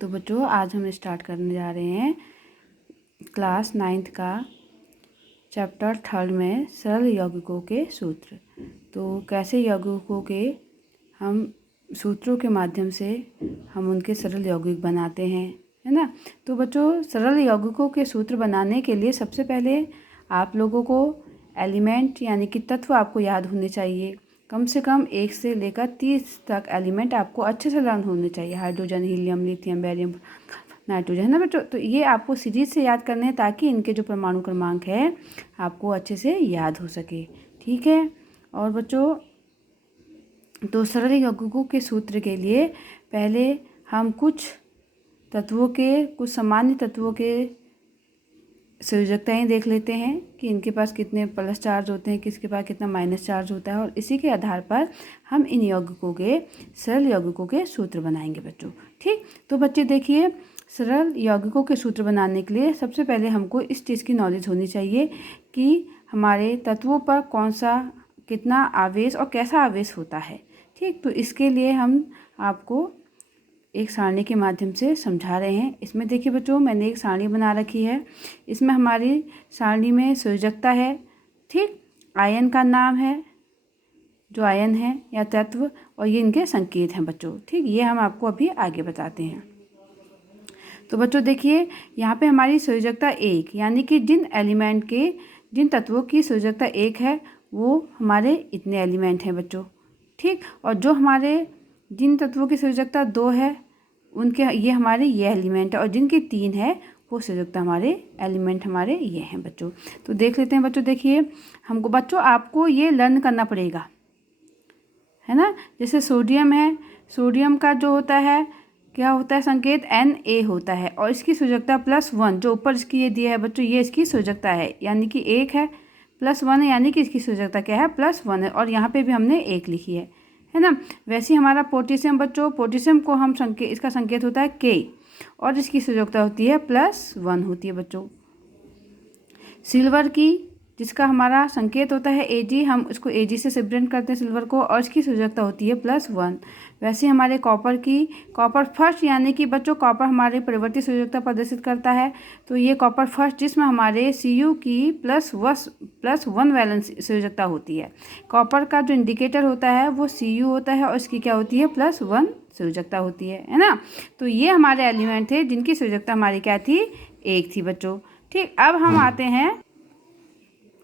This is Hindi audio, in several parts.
तो बच्चों आज हम स्टार्ट करने जा रहे हैं क्लास 9th का चैप्टर 3 में सरल यौगिकों के सूत्र। तो कैसे यौगिकों के हम सूत्रों के माध्यम से हम उनके सरल यौगिक बनाते हैं, है ना। तो बच्चों सरल यौगिकों के सूत्र बनाने के लिए सबसे पहले आप लोगों को एलिमेंट यानी कि तत्व आपको याद होने चाहिए। कम से कम 1 से लेकर 30 तक एलिमेंट आपको अच्छे से लर्न होने चाहिए। Hydrogen, helium, lithium, barium, nitrogen, है ना बच्चों। तो ये आपको सीरीज से याद करने हैं ताकि इनके जो परमाणु क्रमांक है आपको अच्छे से याद हो सके, ठीक है। और बच्चों तो सरल यौगिकों के सूत्र के लिए पहले हम कुछ सामान्य तत्वों के संयोजकताएँ देख लेते हैं कि इनके पास कितने प्लस चार्ज होते हैं, किसके पास कितना माइनस चार्ज होता है, और इसी के आधार पर हम इन यौगिकों के सरल यौगिकों के सूत्र बनाएंगे बच्चों, ठीक। तो बच्चे देखिए, सरल यौगिकों के सूत्र बनाने के लिए सबसे पहले हमको इस चीज़ की नॉलेज होनी चाहिए कि हमारे तत्वों पर कौन सा कितना आवेश और कैसा आवेश होता है, ठीक। तो इसके लिए हम आपको एक सारणी के माध्यम से समझा रहे हैं। इसमें देखिए बच्चों, मैंने एक सारणी बना रखी है। इसमें हमारी सारणी में संयोजकता है, ठीक। आयन का नाम है, जो आयन है या तत्व, और ये इनके संकेत हैं बच्चों, ठीक। ये हम आपको अभी आगे बताते हैं। तो बच्चों देखिए, यहाँ पे हमारी संयोजकता 1 यानी कि जिन तत्वों की संयोजकता 1 है वो हमारे इतने एलिमेंट हैं बच्चों, ठीक। और जो हमारे जिन तत्वों की संयोजकता 2 है उनके ये एलिमेंट है, और जिनकी 3 है वो संयोजकता एलिमेंट हमारे ये हैं बच्चों। तो देख लेते हैं बच्चों। देखिए हमको बच्चों आपको ये लर्न करना पड़ेगा, है ना। जैसे सोडियम है, सोडियम का जो होता है क्या होता है संकेत Na होता है, और इसकी संयोजकता +1 जो ऊपर इसकी ये दिया है बच्चों, ये इसकी संयोजकता है यानी कि 1 है, +1 है यानी कि इसकी संयोजकता क्या है +1 है, और यहाँ पे भी हमने 1 लिखी है ना। वैसे ही हमारा पोटेशियम बच्चों, पोटेशियम को हम इसका संकेत होता है K, और इसकी संयोजकता होती है +1 होती है बच्चों। सिल्वर की जिसका हमारा संकेत होता है Ag, हम इसको Ag से रिप्रेजेंट करते हैं सिल्वर को, और इसकी संयोजकता होती है +1। वैसे हमारे कॉपर फर्स्ट यानी कि बच्चों कॉपर हमारे परिवर्तित संयोजकता प्रदर्शित करता है। तो ये कॉपर फर्स्ट जिसमें हमारे Cu की +1 वैलेंस संयोजकता होती है। कॉपर का जो इंडिकेटर होता है वो Cu होता है, और इसकी क्या होती है +1 संयोजकता होती है ना। तो ये हमारे एलिमेंट थे जिनकी संयोजकता हमारी क्या थी 1 थी बच्चों, ठीक। अब हम आते हैं,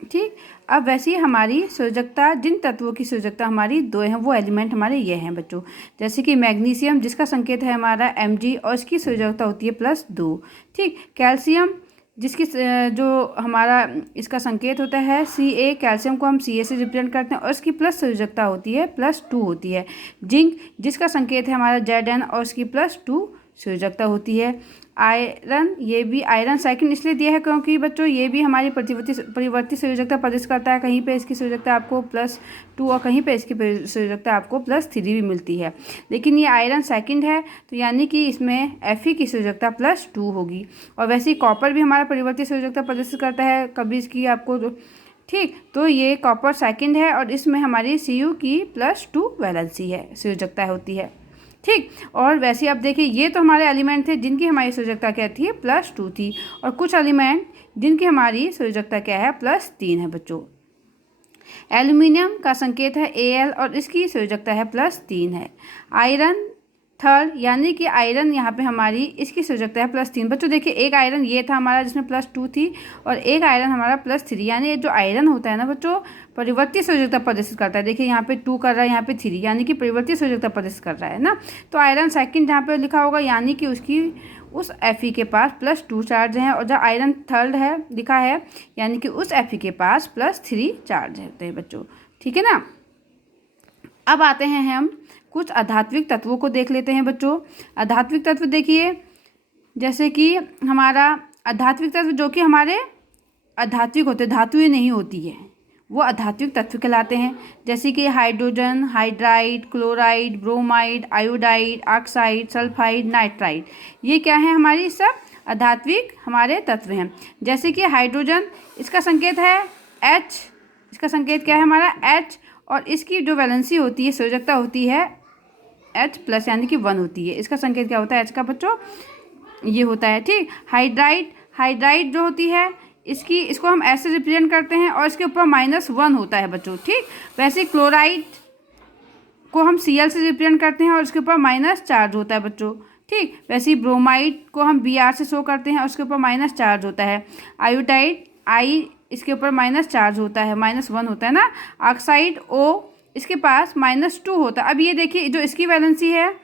ठीक। अब वैसे ही हमारी संयोजकता, जिन तत्वों की संयोजकता हमारी 2 हैं वो एलिमेंट हमारे ये हैं बच्चों। जैसे कि मैग्नीशियम जिसका संकेत है हमारा Mg, और इसकी संयोजकता होती है +2, ठीक। कैल्शियम जिसकी जो हमारा इसका संकेत होता है Ca, कैल्शियम को हम Ca से रिप्रेजेंट करते हैं, और इसकी प्लस संयोजकता होती है +2 होती है। जिंक जिसका संकेत है हमारा Zn, और इसकी +2 संयोजकता होती है। आयरन, ये भी आयरन सेकंड इसलिए दिया है क्योंकि बच्चों ये भी हमारी परिवर्ती संयोजकता प्रदर्शित करता है। कहीं पे इसकी संयोजकता आपको +2 और कहीं पे इसकी संयोजकता आपको +3 भी मिलती है, लेकिन ये आयरन सेकंड है तो यानी कि इसमें Fe की संयोजकता +2 होगी। और वैसे ही कॉपर भी हमारा परिवर्ती संयोजकता प्रदर्शित करता है, कभी इसकी आपको, ठीक। तो ये कॉपर सेकंड है, और इसमें हमारी Cu की +2 वैलेंसी है, संयोजकता होती है, ठीक। और वैसे अब देखिए, ये तो हमारे एलिमेंट थे जिनकी हमारी संयोजकता क्या थी +2 थी, और कुछ एलिमेंट जिनकी हमारी संयोजकता क्या है +3 है बच्चों। एल्युमिनियम का संकेत है Al, और इसकी संयोजकता है +3 है। आयरन थर्ड यानी कि आयरन यहाँ पे हमारी इसकी संयोजकता है +3 बच्चों। देखिए एक आयरन ये था हमारा जिसमें +2 थी, और एक आयरन हमारा +3, यानी जो आयरन होता है ना बच्चों परिवर्ती संयोजकता प्रदर्शित करता है। देखिए यहाँ पे 2 कर रहा है, यहाँ पे 3, यानी कि परिवर्ती संयोजकता प्रदर्शित कर रहा है ना। तो आयरन सेकंड जहाँ पे लिखा होगा यानी कि उस Fe के पास +2 चार्ज हैं, और जहाँ आयरन थर्ड है लिखा है यानी कि उस Fe के पास +3 चार्ज होते हैं बच्चों, ठीक है ना। अब आते हैं हम कुछ आध्यात्मिक तत्वों को देख लेते हैं बच्चों। आध्यात्मिक तत्व देखिए, जैसे कि हमारा आध्यात्मिक तत्व जो कि हमारे आध्यात्मिक होते, धातुएं नहीं होती है, वो आध्यात्मिक तत्व कहलाते हैं। जैसे कि hydrogen, hydride, chloride, bromide, iodide, oxide, sulphide, nitride, ये क्या है हमारी सब आध्यात्मिक हमारे तत्व हैं। जैसे कि हाइड्रोजन, इसका संकेत है H, इसका संकेत क्या है हमारा H, और इसकी जो वैलेंसी होती है संयोजकता होती है H प्लस यानी कि 1 होती है। इसका संकेत क्या होता है H का बच्चों? ये होता है, ठीक। हाइड्राइड जो होती है इसको हम ऐसे रिप्रेजेंट करते हैं और इसके ऊपर -1 होता है बच्चों, ठीक। वैसे क्लोराइड को हम Cl से रिप्रेजेंट करते हैं और इसके ऊपर माइनस चार्ज होता है बच्चों, ठीक। वैसे ही ब्रोमाइड को हम Br से शो करते हैं और उसके ऊपर माइनस चार्ज होता है। आयोडाइड I इसके ऊपर माइनस चार्ज होता है, -1 होता है ना। ऑक्साइड O इसके पास -2 होता है। अब ये देखिए जो इसकी वैलेंसी है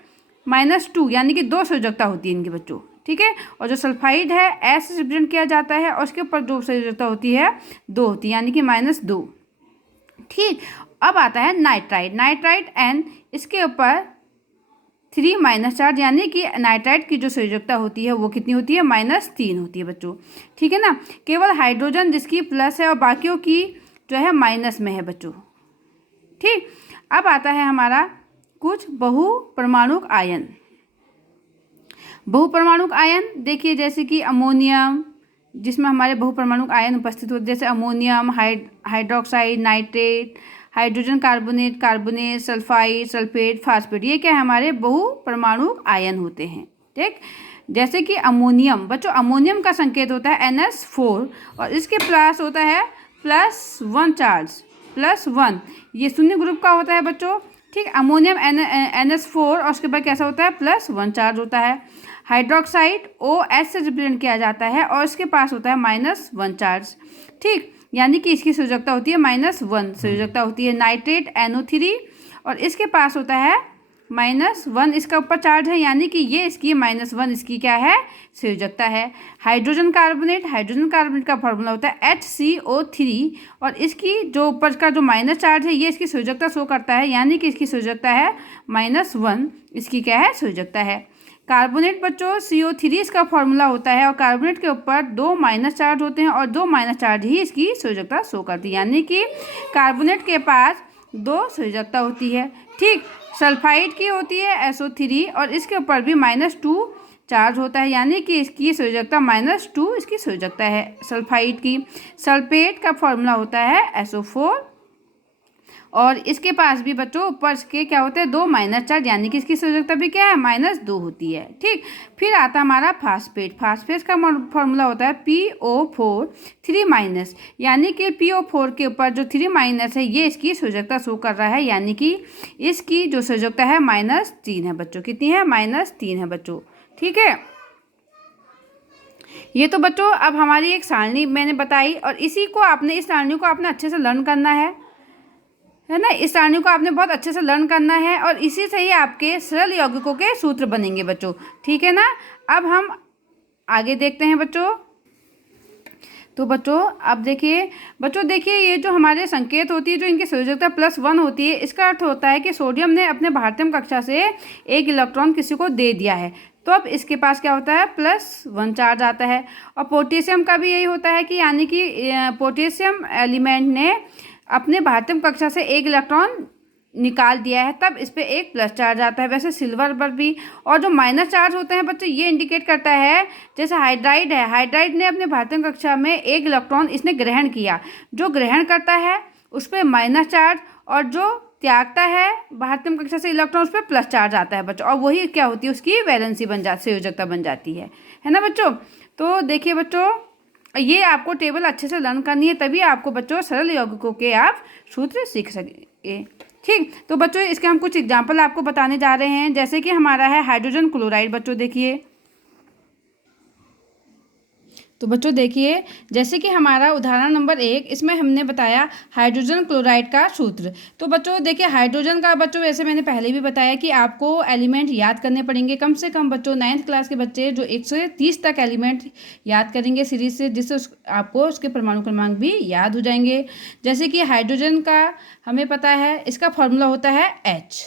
-2 यानी कि 2 संयोजकता होती है इनके बच्चों, ठीक है। और जो सल्फाइड है S से रिप्रेजेंट किया जाता है और उसके ऊपर जो संयोजकता होती है 2 होती है यानी कि -2, ठीक। अब आता है नाइट्राइड N इसके ऊपर 3 माइनस चार्ज यानी कि नाइट्राइड की जो संयोजकता होती है वो कितनी होती है? -3 होती है बच्चों, ठीक है ना। केवल हाइड्रोजन जिसकी प्लस है और बाकियों की जो है माइनस में है बच्चों, ठीक। अब आता है हमारा कुछ बहुपरमाणुक आयन। बहुपरमाणुक आयन देखिए जैसे कि अमोनियम, जिसमें हमारे बहुपरमाणुक आयन उपस्थित होते हैं, जैसे ammonium, hydroxide, nitrate, hydrogen carbonate, sulphide, sulphate, phosphate, ये क्या है? हमारे बहुपरमाणुक आयन होते हैं, ठीक। जैसे कि अमोनियम बच्चों, अमोनियम का संकेत होता है NH4 और इसके पास होता है +1 चार्ज, +1, ये शून्य ग्रुप का होता है बच्चों, ठीक। अमोनियम NH4 और उसके बाद कैसा होता है? +1 चार्ज होता है। हाइड्रोक्साइड OH से रिप्रेजेंट किया जाता है और इसके पास होता है -1 चार्ज, ठीक। यानी कि इसकी संयोजकता होती है -1 संयोजकता होती है। नाइट्रेट NO3 और इसके पास होता है -1, इसका ऊपर चार्ज है यानी कि ये इसकी -1 इसकी क्या है? संयोजकता है। हाइड्रोजन कार्बोनेट का फॉर्मूला होता है HCO3 और इसकी जो ऊपर का जो माइनस चार्ज है ये इसकी संयोजकता शो करता है यानी कि इसकी संयोजकता है -1, इसकी क्या है? संयोजकता है। कार्बोनेट बच्चों CO3 इसका फॉर्मूला होता है और कार्बोनेट के ऊपर 2 माइनस चार्ज होते हैं और 2 माइनस चार्ज ही इसकी संयोजकता शो करती है यानी कि कार्बोनेट के पास 2 संयोजकता होती है, ठीक। सल्फाइड की होती है SO3 और इसके ऊपर भी -2 चार्ज होता है यानी कि इसकी संयोजकता -2 इसकी संयोजकता है सल्फाइड की। सल्फेट का फॉर्मूला होता है SO4 और इसके पास भी बच्चों ऊपर के क्या होते हैं? 2 माइनस चार्ज यानी कि इसकी संयोजकता भी क्या है? -2 होती है, ठीक। फिर आता है हमारा फास्फेट का फॉर्मूला होता है PO4 3- यानी कि PO4 के ऊपर जो 3- है ये इसकी संयोजकता शो कर रहा है यानी कि इसकी जो संयोजकता है -3 है बच्चों। कितनी है? -3 है बच्चों, ठीक है। ये तो बच्चों अब हमारी एक सारणी मैंने बताई और इस सारणी को आपने अच्छे से लर्न करना है ना। इस सारणी को आपने बहुत अच्छे से लर्न करना है और इसी से ही आपके सरल यौगिकों के सूत्र बनेंगे बच्चों, ठीक है ना। अब हम आगे देखते हैं बच्चों। तो बच्चों अब देखिए ये जो हमारे संकेत होती है जो इनकी संयोजकता +1 होती है, इसका अर्थ होता है कि सोडियम ने अपने भारतीय कक्षा से एक इलेक्ट्रॉन किसी को दे दिया है तो अब इसके पास क्या होता है? +1 चार्ज आता है। और पोटेशियम का भी यही होता है कि यानी कि पोटेशियम एलिमेंट ने अपने भारतीय कक्षा से एक इलेक्ट्रॉन निकाल दिया है तब इस पर एक प्लस चार्ज आता है। वैसे सिल्वर पर भी और जो माइनस चार्ज होते हैं बच्चों ये इंडिकेट करता है, जैसे हाइड्राइड है, हाइड्राइड ने अपने भारतीय कक्षा में एक इलेक्ट्रॉन इसने ग्रहण किया, जो ग्रहण करता है उस पर माइनस चार्ज और जो त्यागता है भारतीय कक्षा से इलेक्ट्रॉन उस पर प्लस चार्ज आता है बच्चों। और वही क्या होती है? उसकी वैलेंसी संयोजकता बन जाती है ना बच्चों। तो देखिए बच्चों ये आपको टेबल अच्छे से लर्न करनी है तभी आपको बच्चों सरल यौगिकों के आप सूत्र सीख सकेंगे, ठीक। तो बच्चों इसके हम कुछ एग्जांपल आपको बताने जा रहे हैं। जैसे कि हमारा है हाइड्रोजन क्लोराइड बच्चों, देखिए तो बच्चों देखिए जैसे कि हमारा उदाहरण नंबर 1 इसमें हमने बताया हाइड्रोजन क्लोराइड का सूत्र। तो बच्चों देखिए हाइड्रोजन का बच्चों वैसे मैंने पहले भी बताया कि आपको एलिमेंट याद करने पड़ेंगे कम से कम बच्चों 9th क्लास के बच्चे जो 130 तक एलिमेंट याद करेंगे सीरीज से, जिससे आपको उसके परमाणु क्रमांक भी याद हो जाएंगे। जैसे कि हाइड्रोजन का हमें पता है इसका फॉर्मूला होता है H,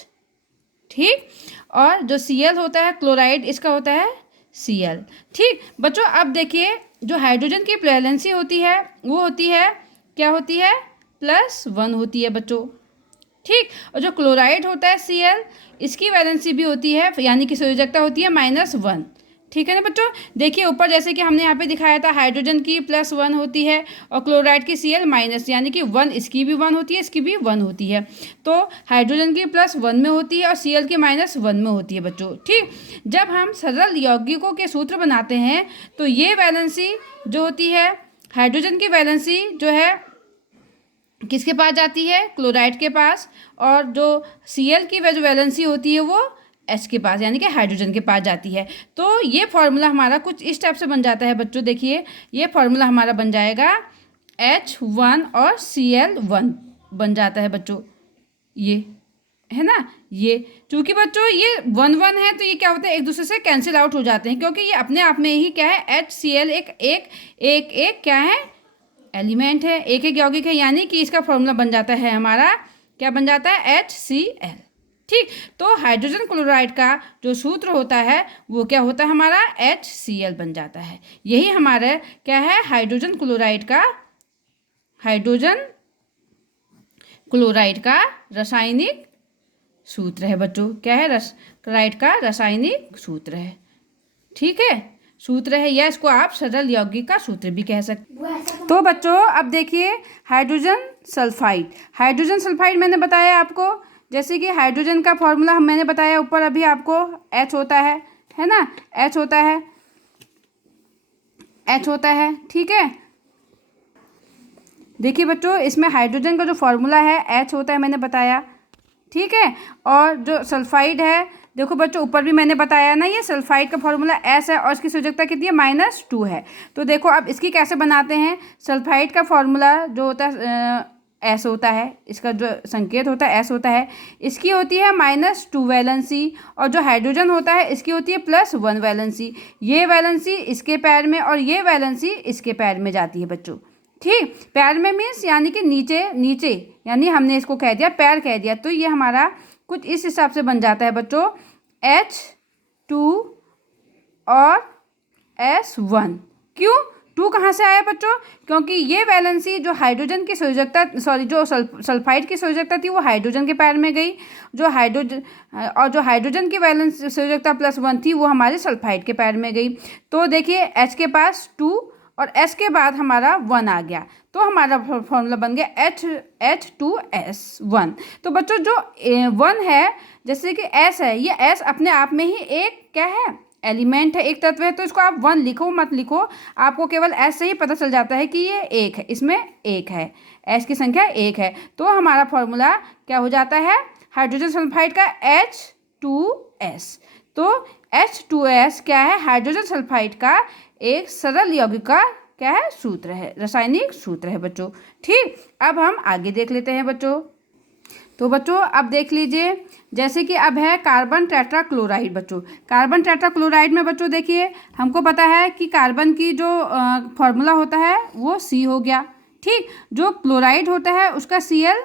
ठीक। और जो Cl होता है क्लोराइड इसका होता है Cl, ठीक। बच्चों अब देखिए जो हाइड्रोजन की वैलेंसी होती है वो होती है क्या होती है? +1 होती है बच्चों, ठीक। और जो क्लोराइड होता है Cl इसकी वैलेंसी भी होती है यानी कि संयोजकता होती है -1, ठीक है ना बच्चों। देखिए ऊपर जैसे कि हमने यहाँ पे दिखाया था हाइड्रोजन की +1 होती है और क्लोराइड की Cl- यानी कि 1 इसकी भी 1 होती है, इसकी भी 1 होती है। तो हाइड्रोजन की +1 में होती है और Cl की -1 में होती है बच्चों। ठीक, जब हम सरल यौगिकों के सूत्र बनाते हैं तो ये वैलेंसी जो होती है, हाइड्रोजन की वैलेंसी जो है किसके पास जाती है, क्लोराइड के पास, और जो Cl की जो वैलेंसी होती है वो H के पास यानी कि हाइड्रोजन के पास जाती है। तो ये फॉर्मूला हमारा कुछ इस टाइप से बन जाता है बच्चों। देखिए ये फॉर्मूला हमारा बन जाएगा H1 और Cl1 बन जाता है बच्चों, ये है ना। ये चूंकि बच्चों ये 1 1 है तो ये क्या होता है, एक दूसरे से कैंसिल आउट हो जाते हैं, क्योंकि ये अपने आप में ही क्या है, HCl एक क्या है, एलिमेंट है, एक यौगिक है, यानी कि इसका फॉर्मूला बन जाता है हमारा, क्या बन जाता है, HCl। ठीक, तो हाइड्रोजन क्लोराइड का जो सूत्र होता है वो क्या होता है हमारा, HCl बन जाता है। यही हमारा क्या है, हाइड्रोजन क्लोराइड का रासायनिक सूत्र है बच्चों। क्या है, क्लोराइड का रासायनिक सूत्र है। ठीक है, सूत्र है, या इसको आप सरल यौगिक का सूत्र भी कह सकते। तो बच्चों अब देखिए हाइड्रोजन सल्फाइड मैंने बताया आपको, जैसे कि हाइड्रोजन का फॉर्मूला मैंने बताया ऊपर अभी आपको, H होता है ना, H होता है। ठीक है, देखिए बच्चों इसमें हाइड्रोजन का जो फॉर्मूला है H होता है, मैंने बताया। ठीक है, और जो सल्फाइड है, देखो बच्चों ऊपर भी मैंने बताया ना, ये सल्फाइड का फॉर्मूला S है और इसकी सूचकता कितनी है, -2 है। तो देखो अब इसकी कैसे बनाते हैं, सल्फाइड का फॉर्मूला जो होता है S होता है, इसका जो संकेत होता है S होता है, इसकी होती है -2 वैलेंसी, और जो हाइड्रोजन होता है इसकी होती है +1 वैलेंसी। ये वैलेंसी इसके पैर में और ये वैलेंसी इसके पैर में जाती है बच्चों। ठीक, पैर में मीन्स यानी कि नीचे यानी हमने इसको कह दिया पैर कह दिया, तो ये हमारा कुछ इस हिसाब से बन जाता है बच्चों, H2 और S1। क्यों 2 कहाँ से आया बच्चों, क्योंकि ये वैलेंसी जो हाइड्रोजन की संयोजकता, जो सल्फाइड की संयोजकता थी वो हाइड्रोजन के पैर में गई, जो हाइड्रोजन की वैलेंस संयोजकता +1 थी वो हमारे सल्फाइड के पैर में गई। तो देखिए H के पास 2 और S के बाद हमारा 1 आ गया, तो हमारा फॉर्मूला बन गया H2S1। तो बच्चों जो 1 है, जैसे कि S है, ये S अपने आप में ही एक क्या है, एलिमेंट है, एक तत्व है, तो इसको आप 1 लिखो मत लिखो, आपको केवल S से ही पता चल जाता है कि ये 1 है, इसमें 1 है, S की संख्या 1 है। तो हमारा फॉर्मूला क्या हो जाता है, हाइड्रोजन सल्फाइड का H2S। तो H2S क्या है, हाइड्रोजन सल्फाइड का एक सरल यौगिक का क्या है, सूत्र है, रासायनिक सूत्र है बच्चों। ठीक, अब हम आगे देख लेते हैं बच्चों। तो बच्चों अब देख लीजिए, जैसे कि अब है कार्बन टेट्राक्लोराइड बच्चों। कार्बन टेट्राक्लोराइड में बच्चों देखिए हमको पता है कि कार्बन की जो फॉर्मूला होता है वो C हो गया। ठीक, जो क्लोराइड होता है उसका Cl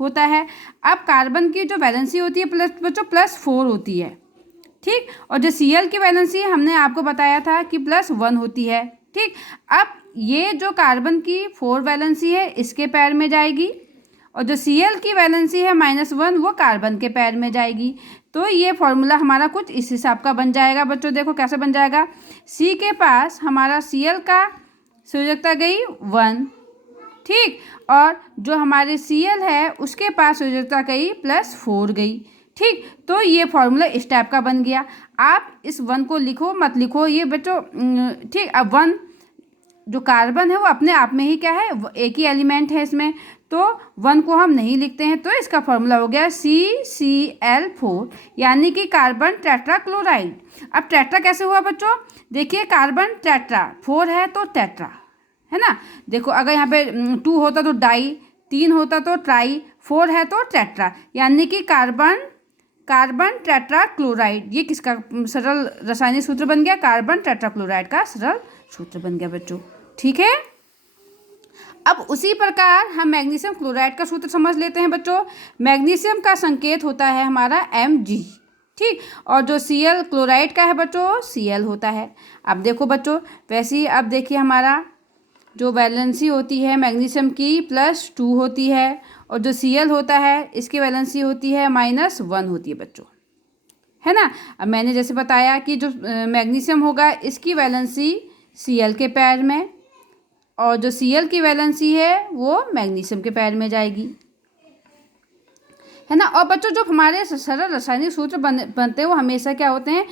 होता है। अब कार्बन की जो वैलेंसी होती है बच्चों +4 होती है। ठीक, और जो Cl की वैलेंसी हमने आपको बताया था कि +1 होती है। ठीक, अब ये जो कार्बन की 4 वैलेंसी है इसके पैर में जाएगी, और जो Cl की वैलेंसी है -1 वो कार्बन के पैर में जाएगी। तो ये फॉर्मूला हमारा कुछ इस हिसाब का बन जाएगा बच्चों। देखो कैसे बन जाएगा, C के पास हमारा Cl का संयोजकता गई 1। ठीक, और जो हमारे Cl है उसके पास संयोजकता गई +4 गई। ठीक, तो ये फॉर्मूला इस टाइप का बन गया। आप इस 1 को लिखो मत लिखो ये बच्चों। ठीक, अब 1 जो कार्बन है वो अपने आप में ही क्या है, एक ही एलिमेंट है इसमें, तो 1 को हम नहीं लिखते हैं, तो इसका फॉर्मूला हो गया CCl4, यानी कि कार्बन टेट्राक्लोराइड। अब टेट्रा कैसे हुआ बच्चों, देखिए कार्बन टेट्रा, 4 है तो टेट्रा है ना। देखो अगर यहाँ पे 2 होता तो डाई, 3 होता तो ट्राई, 4 है तो टेट्रा, यानी कि कार्बन टेट्राक्लोराइड। ये किसका सरल रासायनिक सूत्र बन गया, कार्बन टेट्राक्लोराइड का सरल सूत्र बन गया बच्चों। ठीक है, अब उसी प्रकार हम मैग्नीशियम क्लोराइड का सूत्र समझ लेते हैं बच्चों। मैग्नीशियम का संकेत होता है हमारा Mg। ठीक, और जो Cl क्लोराइड का है बच्चों Cl होता है। अब देखो बच्चों, वैसे ही अब देखिए हमारा जो वैलेंसी होती है मैग्नीशियम की +2 होती है, और जो Cl होता है इसकी वैलेंसी होती है -1 होती है बच्चों, है ना। अब मैंने जैसे बताया कि जो मैग्नीशियम होगा इसकी वैलेंसी Cl के पैर में, और जो Cl की वैलेंसी है वो मैग्नीशियम के पैर में जाएगी, है ना। और बच्चों जो हमारे सरल रासायनिक सूत्र बनते हैं वो हमेशा क्या होते हैं,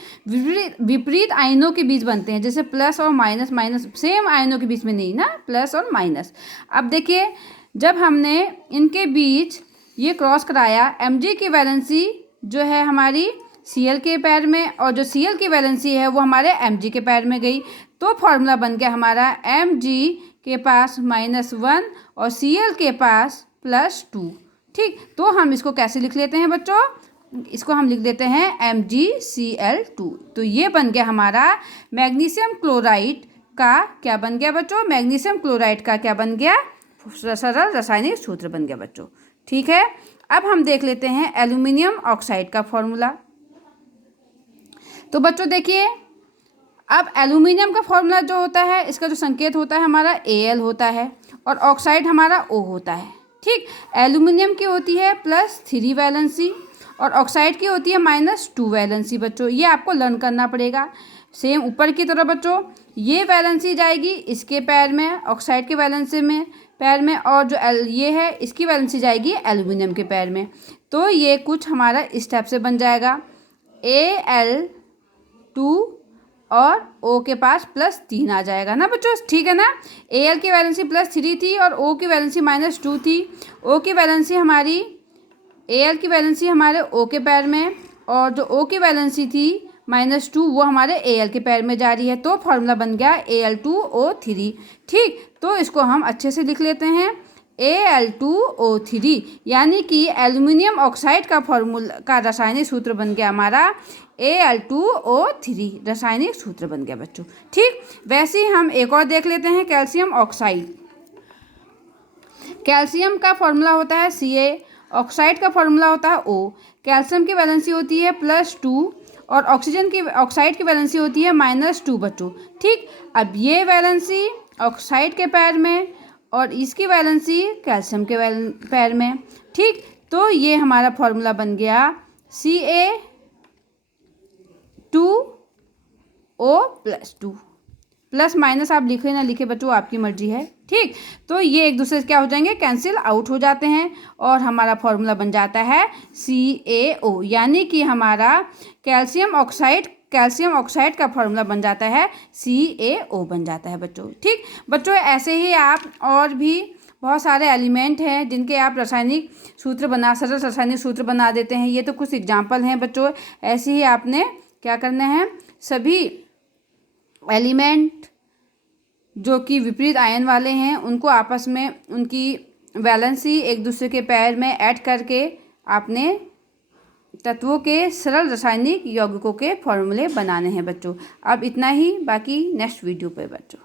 विपरीत आयनों के बीच बनते हैं, जैसे प्लस और माइनस, माइनस सेम आयनों के बीच में नहीं ना, प्लस और माइनस। अब देखिए जब हमने इनके बीच ये क्रॉस कराया, Mg की वैलेंसी जो है हमारी Cl के पैर में, और जो Cl की वैलेंसी है वो हमारे Mg के पैर में गई, तो फॉर्मूला बन गया हमारा Mg के पास -1 और Cl के पास +2। ठीक, तो हम इसको कैसे लिख लेते हैं बच्चों, इसको हम लिख देते हैं MgCl2। तो ये बन गया हमारा मैग्नीशियम क्लोराइड का क्या बन गया बच्चों, मैग्नीशियम क्लोराइड का क्या बन गया, सरल रासायनिक सूत्र बन गया बच्चों। ठीक है, अब हम देख लेते हैं एल्यूमिनियम ऑक्साइड का फॉर्मूला। तो बच्चों देखिए, अब एल्यूमिनियम का फॉर्मूला जो होता है, इसका जो संकेत होता है हमारा Al होता है, और ऑक्साइड हमारा O होता है। ठीक, एल्यूमिनियम की होती है +3 वैलेंसी और ऑक्साइड की होती है -2 वैलेंसी। बच्चों ये आपको लर्न करना पड़ेगा। सेम ऊपर की तरफ बच्चों ये वैलेंसी जाएगी इसके पैर में, ऑक्साइड के वैलेंसी में पैर में, और जो ये है इसकी वैलेंसी जाएगी एल्यूमिनियम के पैर में। तो ये कुछ हमारा इस टाइप से बन जाएगा, Al2 और O के पास +3 आ जाएगा ना बच्चों। ठीक है ना, Al की वैलेंसी +3 थी और O की वैलेंसी -2 थी। O की वैलेंसी हमारी, Al की वैलेंसी हमारे O के पैर में, और जो O की वैलेंसी थी -2 वो हमारे Al के पैर में जा रही है, तो फॉर्मूला बन गया Al2O3। ठीक, तो इसको हम अच्छे से लिख लेते हैं Al2O3, यानी कि एल्यूमिनियम ऑक्साइड का फॉर्मूला का रासायनिक सूत्र बन गया हमारा Al2O3, रासायनिक सूत्र बन गया बच्चों। ठीक, वैसे ही हम एक और देख लेते हैं कैल्शियम ऑक्साइड। कैल्शियम का फॉर्मूला होता है Ca, ऑक्साइड का फॉर्मूला होता है O। कैल्शियम की वैलेंसी होती है +2 और ऑक्साइड की वैलेंसी होती है -2 बच्चों। ठीक, अब ये वैलेंसी ऑक्साइड के पैर में और इसकी वैलेंसी कैल्शियम के पैर में। ठीक, तो ये हमारा फॉर्मूला बन गया Ca2O+2। प्लस माइनस आप लिखे ना लिखे बच्चों आपकी मर्जी है। ठीक, तो ये एक दूसरे से क्या हो जाएंगे, कैंसिल आउट हो जाते हैं, और हमारा फॉर्मूला बन जाता है CaO, यानी कि हमारा कैल्शियम ऑक्साइड का फॉर्मूला बन जाता है CaO बन जाता है बच्चों। ठीक बच्चों, ऐसे ही आप और भी बहुत सारे एलिमेंट हैं जिनके आप रासायनिक सूत्र सरल रासायनिक सूत्र बना देते हैं। ये तो कुछ एग्जाम्पल हैं बच्चों। ऐसे ही आपने क्या करना है, सभी एलिमेंट जो कि विपरीत आयन वाले हैं उनको आपस में उनकी वैलेंसी एक दूसरे के पैर में ऐड करके आपने तत्वों के सरल रासायनिक यौगिकों के फॉर्मूले बनाने हैं बच्चों। अब इतना ही, बाकी नेक्स्ट वीडियो पे बच्चों।